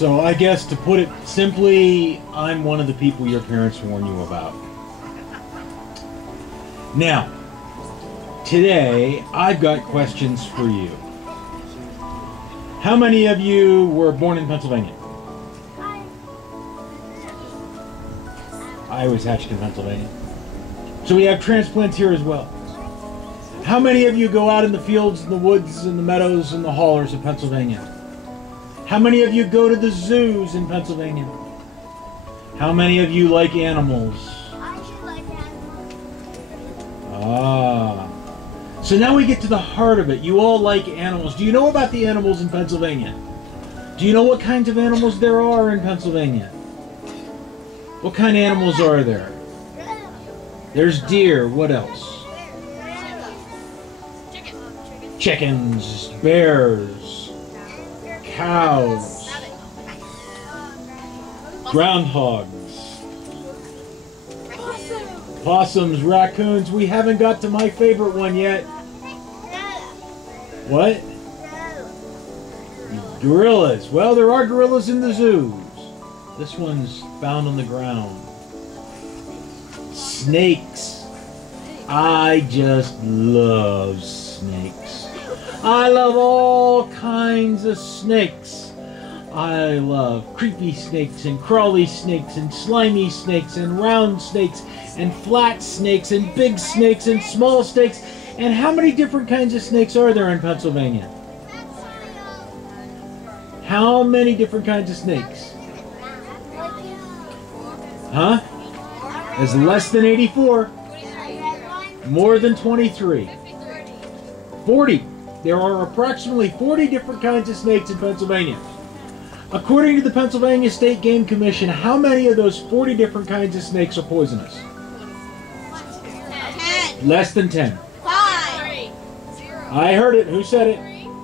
So I guess to put it simply, I'm one of the people your parents warn you about. Now, today I've got questions for you. How many of you were born in Pennsylvania? I was hatched in Pennsylvania. So we have transplants here as well. How many of you go out in the fields and the woods and the meadows and the hollers of Pennsylvania? How many of you go to the zoos in Pennsylvania? How many of you like animals? I do like animals. Ah. So now we get to the heart of it. You all like animals. Do you know about the animals in Pennsylvania? Do you know what kinds of animals there are in Pennsylvania? What kind of animals are there? There's deer. What else? Chickens, bears, cows, groundhogs, possums, raccoons. We haven't got to my favorite one yet. What? Gorillas. Well, there are gorillas in the zoos. This one's found on the ground. Snakes. I just love snakes. I love all kinds of snakes. I love creepy snakes and crawly snakes and slimy snakes and round snakes and flat snakes and big snakes and small snakes. And how many different kinds of snakes are there in Pennsylvania? How many different kinds of snakes? Huh? There's less than 84. More than 23. 40. There are approximately 40 different kinds of snakes in Pennsylvania. According to the Pennsylvania State Game Commission, how many of those 40 different kinds of snakes are poisonous? 10. Less than 10. 5. I heard it. Who said it?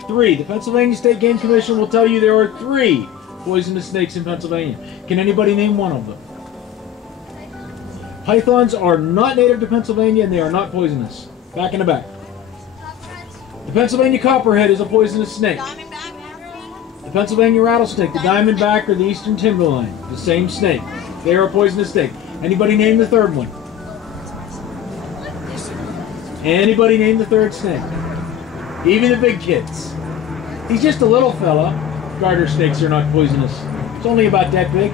3. The Pennsylvania State Game Commission will tell you there are 3 poisonous snakes in Pennsylvania. Can anybody name one of them? Pythons are not native to Pennsylvania and they are not poisonous. Back in the back. The Pennsylvania copperhead is a poisonous snake. The Pennsylvania rattlesnake, the diamondback, or the eastern timberline, the same snake. They are a poisonous snake. Anybody name the third one? Anybody name the third snake? Even the big kids. He's just a little fella. Garter snakes are not poisonous. It's only about that big.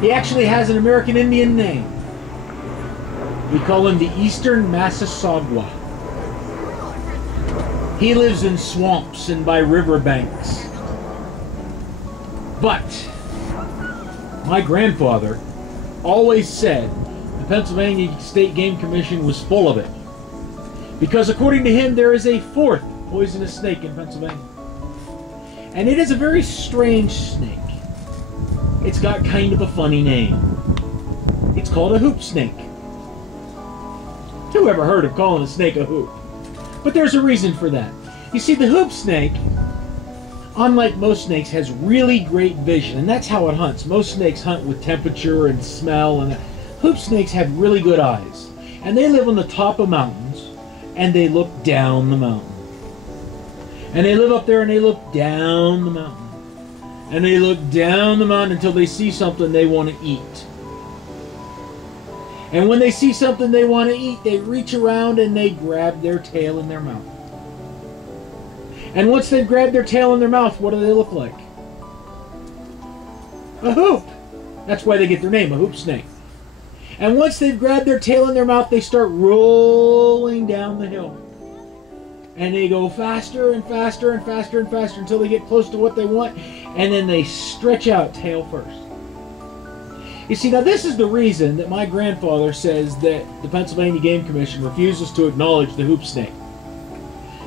He actually has an American Indian name. We call him the Eastern Massasauga. He lives in swamps and by riverbanks. But my grandfather always said the Pennsylvania State Game Commission was full of it. Because according to him, there is a 4th poisonous snake in Pennsylvania. And it is a very strange snake. It's got kind of a funny name. It's called a hoop snake. Who ever heard of calling a snake a hoop? But there's a reason for that. You see, the hoop snake, unlike most snakes, has really great vision, and that's how it hunts. Most snakes hunt with temperature and smell, and hoop snakes have really good eyes. And they live on the top of mountains, and they look down the mountain. And they live up there and they look down the mountain. And they look down the mountain until they see something they want to eat. And when they see something they want to eat, they reach around and they grab their tail in their mouth. And once they've grabbed their tail in their mouth, what do they look like? A hoop. That's why they get their name, a hoop snake. And once they've grabbed their tail in their mouth, they start rolling down the hill. And they go faster and faster and faster and faster until they get close to what they want, and then they stretch out tail first. You see, now this is the reason that my grandfather says that the Pennsylvania Game Commission refuses to acknowledge the hoop snake.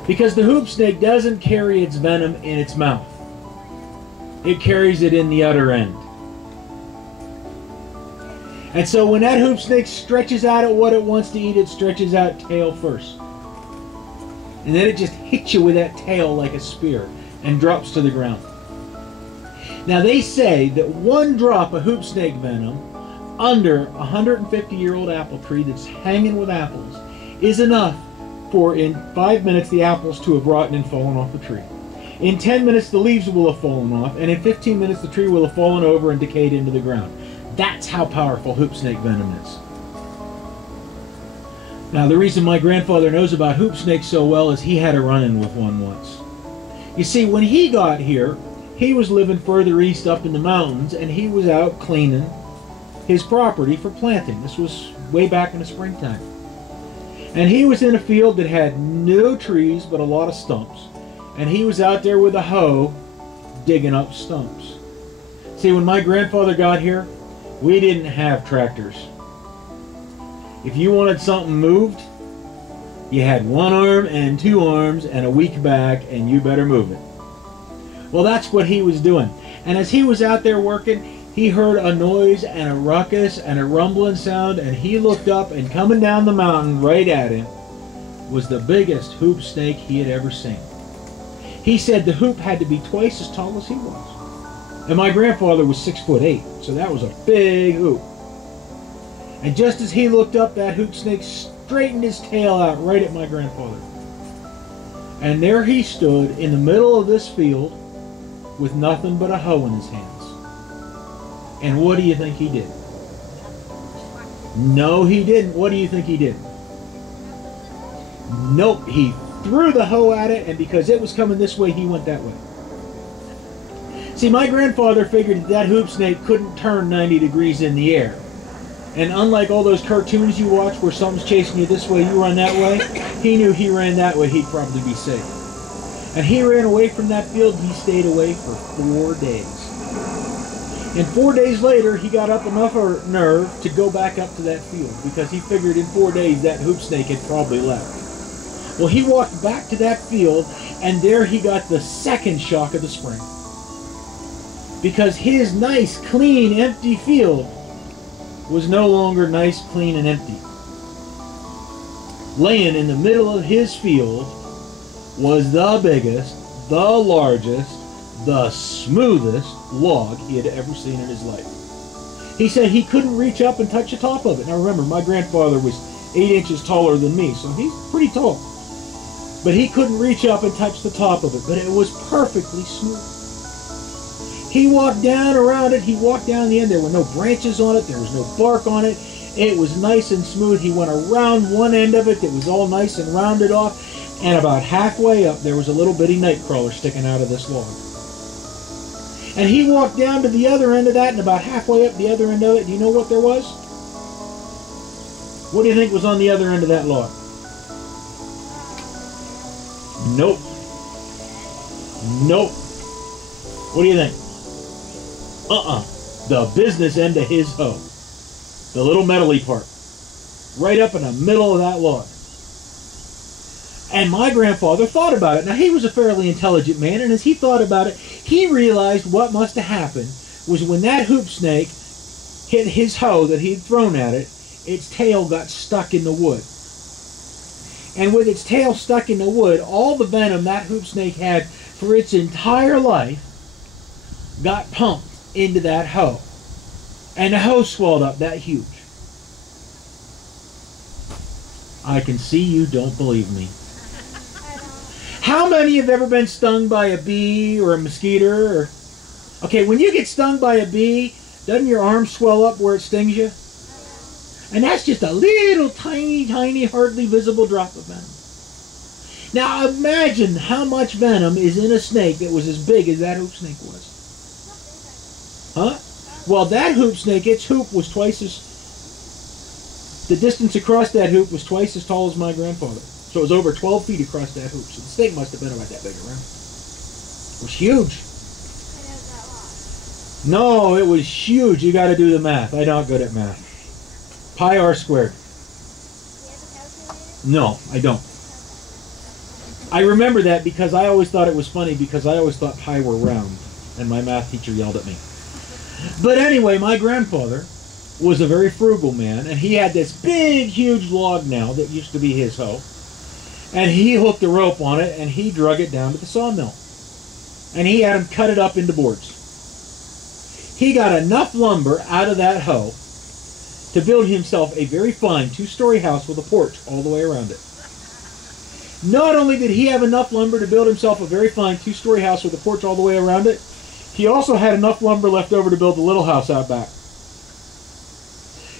Because the hoop snake doesn't carry its venom in its mouth. It carries it in the other end. And so when that hoop snake stretches out at what it wants to eat, it stretches out tail first. And then it just hits you with that tail like a spear and drops to the ground. Now they say that 1 drop of hoop snake venom under a 150-year-old apple tree that's hanging with apples is enough for in 5 minutes the apples to have rotten and fallen off the tree. In 10 minutes, the leaves will have fallen off, and in 15 minutes, the tree will have fallen over and decayed into the ground. That's how powerful hoop snake venom is. Now, the reason my grandfather knows about hoop snakes so well is he had a run-in with one once. You see, when he got here, he was living further east up in the mountains, and he was out cleaning his property for planting. This was way back in the springtime. And he was in a field that had no trees but a lot of stumps. And he was out there with a hoe digging up stumps. See, when my grandfather got here, we didn't have tractors. If you wanted something moved, you had one arm and two arms and a weak back, and you better move it. Well, that's what he was doing. And as he was out there working, he heard a noise and a ruckus and a rumbling sound, and he looked up, and coming down the mountain right at him was the biggest hoop snake he had ever seen. He said the hoop had to be twice as tall as he was. And my grandfather was 6'8", so that was a big hoop. And just as he looked up, that hoop snake straightened his tail out right at my grandfather. And there he stood in the middle of this field with nothing but a hoe in his hands. And what do you think he did? No, he didn't. What do you think he did? Nope, he threw the hoe at it, and because it was coming this way, he went that way. See, my grandfather figured that hoop snake couldn't turn 90 degrees in the air. And unlike all those cartoons you watch where something's chasing you this way, you run that way, he knew he ran that way, he'd probably be safe. And he ran away from that field, and he stayed away for 4 days. And 4 days later, he got up enough nerve to go back up to that field, because he figured in 4 days that hoop snake had probably left. Well, he walked back to that field, and there he got the second shock of the spring. Because his nice, clean, empty field was no longer nice, clean, and empty. Laying in the middle of his field was the biggest, the largest, the smoothest log he had ever seen in his life. He said he couldn't reach up and touch the top of it. Now remember, my grandfather was 8 inches taller than me, so he's pretty tall. But he couldn't reach up and touch the top of it, but it was perfectly smooth. He walked down around it, he walked down the end. There were no branches on it, there was no bark on it. It was nice and smooth. He went around one end of it that was all nice and rounded off, and about halfway up there was a little bitty night crawler sticking out of this log. And he walked down to the other end of that, and about halfway up the other end of it, do you know what there was? What do you think was on the other end of that log? Nope. Nope. What do you think? The business end of his hoe. The little metally part. Right up in the middle of that log. And my grandfather thought about it. Now, he was a fairly intelligent man, and as he thought about it, he realized what must have happened was when that hoop snake hit his hoe that he'd thrown at it, its tail got stuck in the wood. And with its tail stuck in the wood, all the venom that hoop snake had for its entire life got pumped into that hoe. And the hoe swelled up that huge. I can see you don't believe me. How many have ever been stung by a bee or a mosquito? Okay, when you get stung by a bee, doesn't your arm swell up where it stings you? And that's just a little tiny, tiny, hardly visible drop of venom. Now imagine how much venom is in a snake that was as big as that hoop snake was. Huh? Well, that hoop snake, its hoop was twice as... The distance across that hoop was twice as tall as my grandfather. So it was over 12 feet across that hoop. So the snake must have been about that big around. It was huge. No, it was huge. You got to do the math. I'm not good at math. Pi r squared. No, I don't. I remember that because I always thought it was funny because I always thought pi were round. And my math teacher yelled at me. But anyway, my grandfather was a very frugal man, and he had this big, huge log now that used to be his hoe. And he hooked a rope on it, and he drug it down to the sawmill. And he had him cut it up into boards. He got enough lumber out of that hoe to build himself a very fine 2-story house with a porch all the way around it. Not only did he have enough lumber to build himself a very fine 2-story house with a porch all the way around it, he also had enough lumber left over to build a little house out back.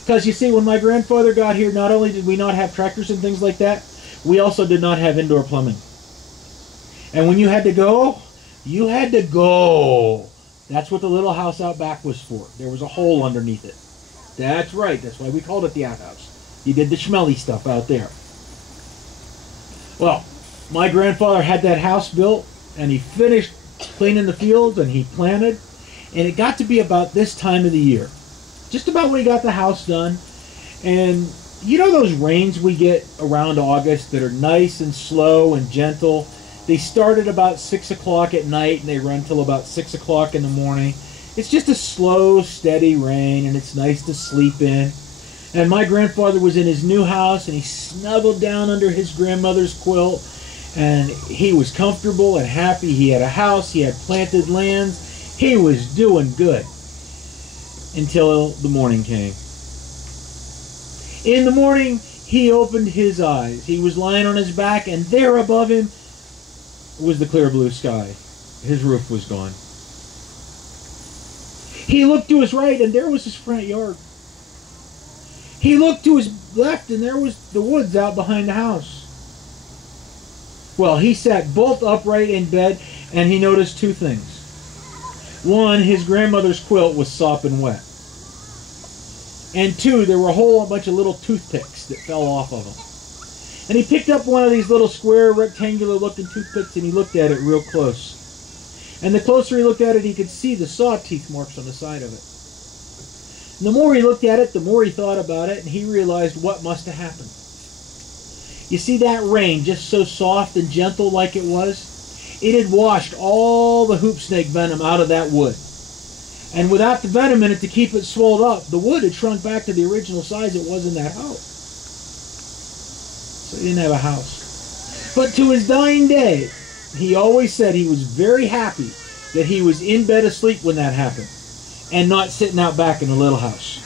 Because you see, when my grandfather got here, not only did we not have tractors and things like that, we also did not have indoor plumbing. And when you had to go, you had to go. That's what the little house out back was for. There was a hole underneath it. That's right. That's why we called it the outhouse. You did the schmelly stuff out there. Well, my grandfather had that house built, and he finished cleaning the fields, and he planted. And it got to be about this time of the year. Just about when he got the house done. And you know those rains we get around August that are nice and slow and gentle? They start at about 6 o'clock at night and they run till about 6 o'clock in the morning. It's just a slow, steady rain, and it's nice to sleep in. And my grandfather was in his new house, and he snuggled down under his grandmother's quilt, and he was comfortable and happy. He had a house, he had planted lands, he was doing good. Until the morning came. In the morning, he opened his eyes. He was lying on his back, and there above him was the clear blue sky. His roof was gone. He looked to his right, and there was his front yard. He looked to his left, and there was the woods out behind the house. Well, he sat bolt upright in bed, and he noticed two things. One, his grandmother's quilt was sopping wet. And two, there were a whole bunch of little toothpicks that fell off of him. And he picked up one of these little square, rectangular looking toothpicks, and he looked at it real close. And the closer he looked at it, he could see the saw teeth marks on the side of it. And the more he looked at it, the more he thought about it, and he realized what must have happened. You see that rain, just so soft and gentle like it was? It had washed all the hoop snake venom out of that wood. And without the venom in it to keep it swelled up, the wood had shrunk back to the original size it was in that house. So he didn't have a house. But to his dying day, he always said he was very happy that he was in bed asleep when that happened, and not sitting out back in the little house.